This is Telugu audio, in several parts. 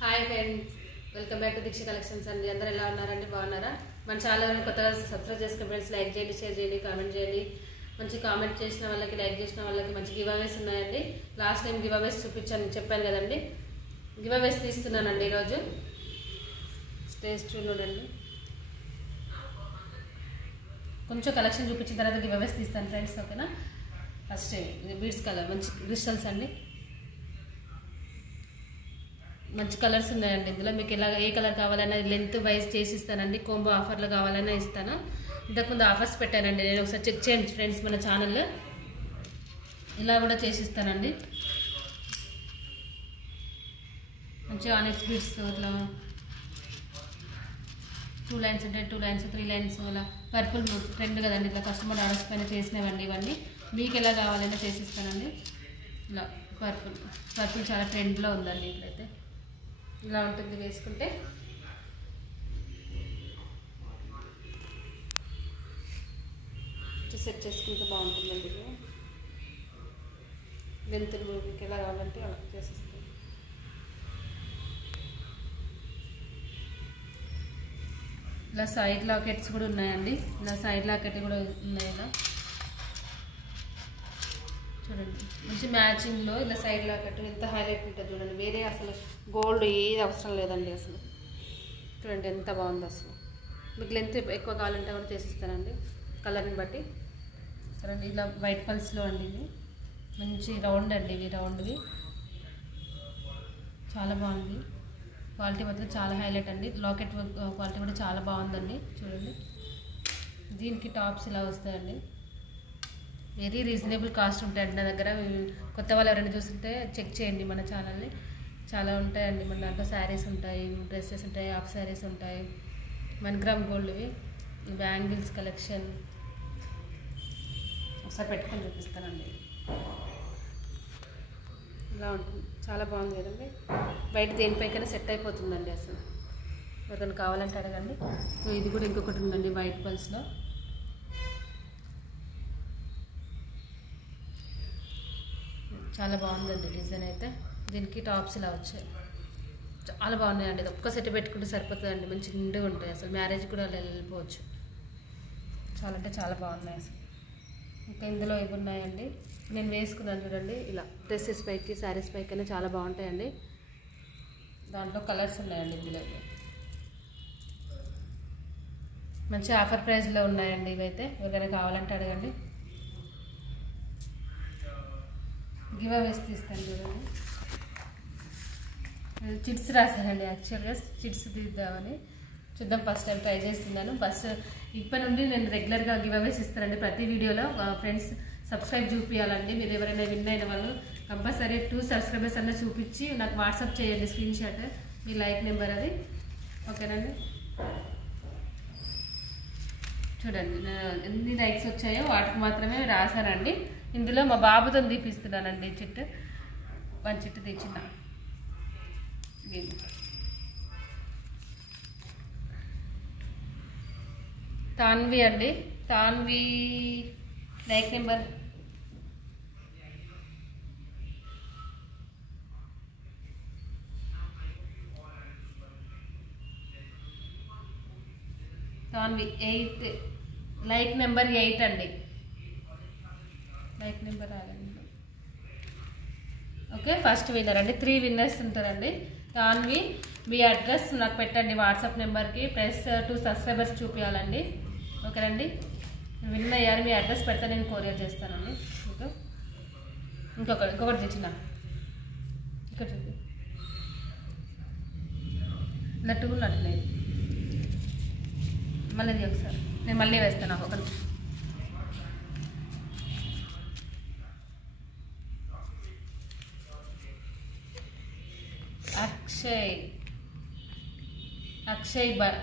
Hi friends, welcome back to Deeksha collections అండి. అందరూ ఎలా ఉన్నారండి? బాగున్నారా? మన ఛానల్ని కొత్తగా సబ్స్క్రైబ్ చేసుకుని ఫ్రెండ్స్ లైక్ చేయండి, షేర్ చేయండి, కామెంట్ చేయండి. మంచి కామెంట్ చేసిన వాళ్ళకి, లైక్ చేసిన వాళ్ళకి మంచి గివ్ అవేస్ ఉన్నాయండి. లాస్ట్ టైం గివ్ అవేస్ చెప్పాను కదండి. గివ్ అవేస్ తీస్తున్నానండి ఈరోజు. స్టేజ్ చూడండి, కొంచెం కలెక్షన్ చూపించిన తర్వాత గివ్ అవేస్ తీస్తాను ఫ్రెండ్స్, ఓకేనా? ఫస్ట్ ఇది బీడ్స్ కలర్, మంచి క్రిస్టల్స్ అండి, మంచి కలర్స్ ఉన్నాయండి ఇందులో. మీకు ఎలా ఏ కలర్ కావాలన్నా లెంత్ వైజ్ చేసి ఇస్తానండి. కోంబో ఆఫర్లు కావాలన్నా ఇస్తాను. ఇంతకుముందు ఆఫర్స్ పెట్టానండి, నేను ఒకసారి చెక్ చేయండి ఫ్రెండ్స్ మన ఛానల్లో. ఇలా కూడా చేసి ఇస్తానండి. మంచి ఆనెక్స్ బీడ్స్ ఇట్లా 2 లైన్స్ అంటే 2 లైన్స్ 3 లైన్స్ అలా పర్పుల్ ట్రెండ్ కదండి, ఇట్లా కస్టమర్ ఆర్డర్స్ పైన చేసినవండి ఇవన్నీ. మీకు ఎలా కావాలన్నా చేసి ఇస్తానండి. ఇలా పర్పుల్ చాలా ట్రెండ్లో ఉందండి ఇప్పుడైతే. ఇలా ఉంటుంది వేసుకుంటే. సెట్ చేసుకుంటే బాగుంటుందండి. ఇది లెంతులు మీకు ఎలా కావాలంటే అలా చేసిస్తాం. ఇలా సైడ్ లాకెట్స్ కూడా ఉన్నాయండి. ఇలా సైడ్ లాకెట్ కూడా ఉన్నాయి. ఇలా చూడండి, మంచి మ్యాచింగ్లో ఇలా సైడ్ లాకెట్ ఎంత హైలైట్ ఉంటుంది చూడండి. వేరే అసలు గోల్డ్ ఏది అవసరం లేదండి అసలు. చూడండి ఎంత బాగుంది అసలు. మీకు లెంత్ ఎక్కువ కావాలంటే కూడా చేసిస్తానండి కలర్ని బట్టి. చూడండి ఇలా వైట్ పల్స్లో అండి. ఇవి మంచి రౌండ్ అండి, ఇవి రౌండ్వి చాలా బాగుంది. క్వాలిటీ మాత్రం చాలా హైలైట్ అండి. లాకెట్ క్వాలిటీ కూడా చాలా బాగుందండి. చూడండి, దీనికి టాప్స్ ఇలా వస్తాయండి. వెరీ రీజనబుల్ కాస్ట్ ఉంటాయండి నా దగ్గర. కొత్త వాళ్ళు ఎవరైనా చూస్తుంటే చెక్ చేయండి మన ఛానల్ని. చాలా ఉంటాయండి మన దాంట్లో. శారీస్ ఉంటాయి, డ్రెస్సెస్ ఉంటాయి, హాఫ్ శారీస్ ఉంటాయి. 1 గ్రామ్ గోల్డ్వి, బ్యాంగిల్స్ కలెక్షన్ ఒకసారి పెట్టుకొని చూపిస్తానండి. ఇలా ఉంటుంది, చాలా బాగుంది కదండి. బయట దేనిపైకైనా సెట్ అయిపోతుందండి అసలు. ఎవరికైనా కావాలంటే అడగండి. ఇది కూడా ఇంకొకటి ఉందండి వైట్ పల్స్లో. చాలా బాగుందండి డిజైన్ అయితే. దీనికి టాప్స్ ఇలా వచ్చాయి, చాలా బాగున్నాయండి. ఇది ఒక్క సెట్ పెట్టుకుంటే సరిపోతుందండి, మంచి నిండుగా ఉంటాయి అసలు. మ్యారేజ్ కూడా అలా వెళ్ళిపోవచ్చు. చాలా అంటే చాలా బాగున్నాయి అసలు. ఇంకా ఇందులో ఇవి ఉన్నాయండి, నేను వేసుకున్నాను చూడండి. ఇలా డ్రెస్సెస్ పైకి, శారీస్ పైకి చాలా బాగుంటాయండి. దాంట్లో కలర్స్ ఉన్నాయండి ఇందులో. మంచి ఆఫర్ ప్రైస్లో ఉన్నాయండి ఇవైతే. ఎవరికైనా కావాలంటే అడగండి. గివ్ అవేస్ తీస్తాను చూడండి. చిట్స్ రాశానండి, యాక్చువల్గా చిట్స్ తీద్దామని. చూద్దాం, ఫస్ట్ టైం ట్రై చేస్తున్నాను. ఫస్ట్ ఇప్పటి నుండి నేను రెగ్యులర్గా గివ్ అవేస్ ఇస్తానండి ప్రతి వీడియోలో. ఫ్రెండ్స్ సబ్స్క్రైబ్ చూపించాలండి. మీరు ఎవరైనా విన్ అయిన వాళ్ళు కంపల్సరీ 2 సబ్స్క్రైబర్స్ అన్న చూపించి నాకు వాట్సాప్ చేయండి స్క్రీన్ షాట్, మీ లైక్ నెంబర్ అది, ఓకేనండి? చూడండి ఎన్ని లైక్స్ వచ్చాయో వాటికి మాత్రమే రాశానండి. ఇందులో మా బాబుతో తీపిస్తున్నానండి చిట్టు. 1 చిట్టు తెచ్చిన తాన్వి అండి. Tanvi like number Tanvi 8, like number 8 అండి. లైక్ నెంబర్ రాదండి. ఓకే, ఫస్ట్ విన్నర్ అండి. 3 విన్నర్స్ ఉంటారండి. తాన్వి మీ అడ్రస్ నాకు పెట్టండి వాట్సాప్ నెంబర్కి, ప్లస్ 2 సబ్స్క్రైబర్స్ చూపించాలండి, ఓకేనండి? విన్ అయ్యారు, మీ అడ్రస్ పెడితే నేను కొరియర్ చేస్తానండి మీకు. ఇంకొకటి తెచ్చిన ఇక్కడ చూపి. ఇలా 2 అట్లేదు, మళ్ళీ ఒకసారి నేను మళ్ళీ వేస్తాను. నాకు ఒకటి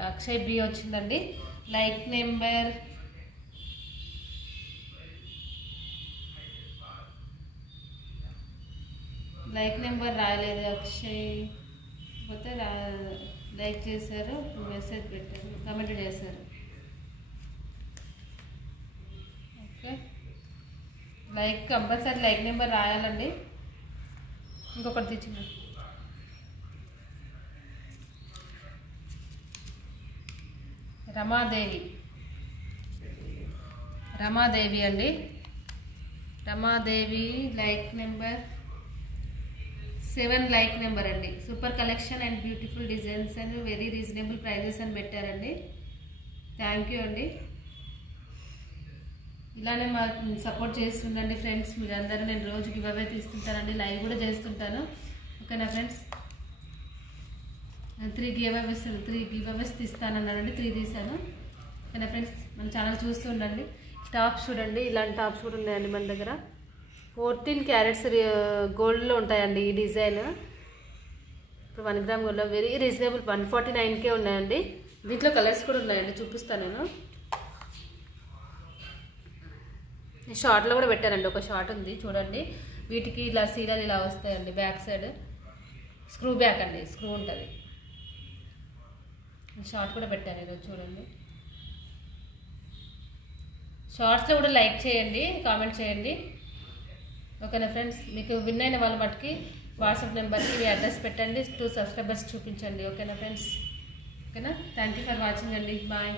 అక్షయ్ బి వచ్చిందండి. లైక్ నెంబర్ రాలేదు. అక్షయ్ పోతే లైక్ చేశారు, మెసేజ్ పెట్టారు, కామెంట్ చేశారు. Okay, like compulsory like number రాయాలండి. ఇంకొకటి తెచ్చింది రమాదేవి అండి. Ramadevi like number 7 like number అండి. Super collection and beautiful designs and very reasonable prices అని పెట్టారండి. థ్యాంక్ యూ అండి. ఇలానే మా సపోర్ట్ చేస్తుండండి ఫ్రెండ్స్. మీరందరూ నేను రోజు గివ్ అవే తీస్తుంటానండి, లైవ్ కూడా చేస్తుంటాను. ఓకేనా ఫ్రెండ్స్, 3 గివ్ అవేస్ తీస్తానన్నానండి, 3 తీసాను. ఓకేనా ఫ్రెండ్స్, మన ఛానల్ చూస్తూ ఉండండి. టాప్స్ చూడండి, ఇలాంటి టాప్స్ కూడా ఉన్నాయండి మన దగ్గర. 14 క్యారెట్స్ గోల్డ్లో ఉంటాయండి ఈ డిజైన్. ఇప్పుడు 1 గ్రామ్ గోల్డ్లో వెరీ రీజనబుల్ 149కే ఉన్నాయండి. దీంట్లో కలర్స్ కూడా ఉన్నాయండి, చూపిస్తాను నేను. షార్ట్లో కూడా పెట్టానండి, ఒక షార్ట్ ఉంది చూడండి. వీటికి ఇలా సీరాలు ఇలా వస్తాయండి, బ్యాక్ సైడ్ స్క్రూ బ్యాక్ అండి, స్క్రూ ఉంటుంది. షార్ట్ కూడా పెట్టాను ఈరోజు చూడండి. షార్ట్స్లో కూడా లైక్ చేయండి, కామెంట్ చేయండి. ఓకేనా ఫ్రెండ్స్, మీకు విన్ అయిన వాళ్ళ మట్టుకి వాట్సాప్ నెంబర్కి మీ అడ్రస్ పెట్టండి, 2 సబ్స్క్రైబర్స్ చూపించండి. ఓకేనా ఫ్రెండ్స్, ఓకేనా. థ్యాంక్ యూ ఫర్ వాచింగ్ అండి, బాయ్.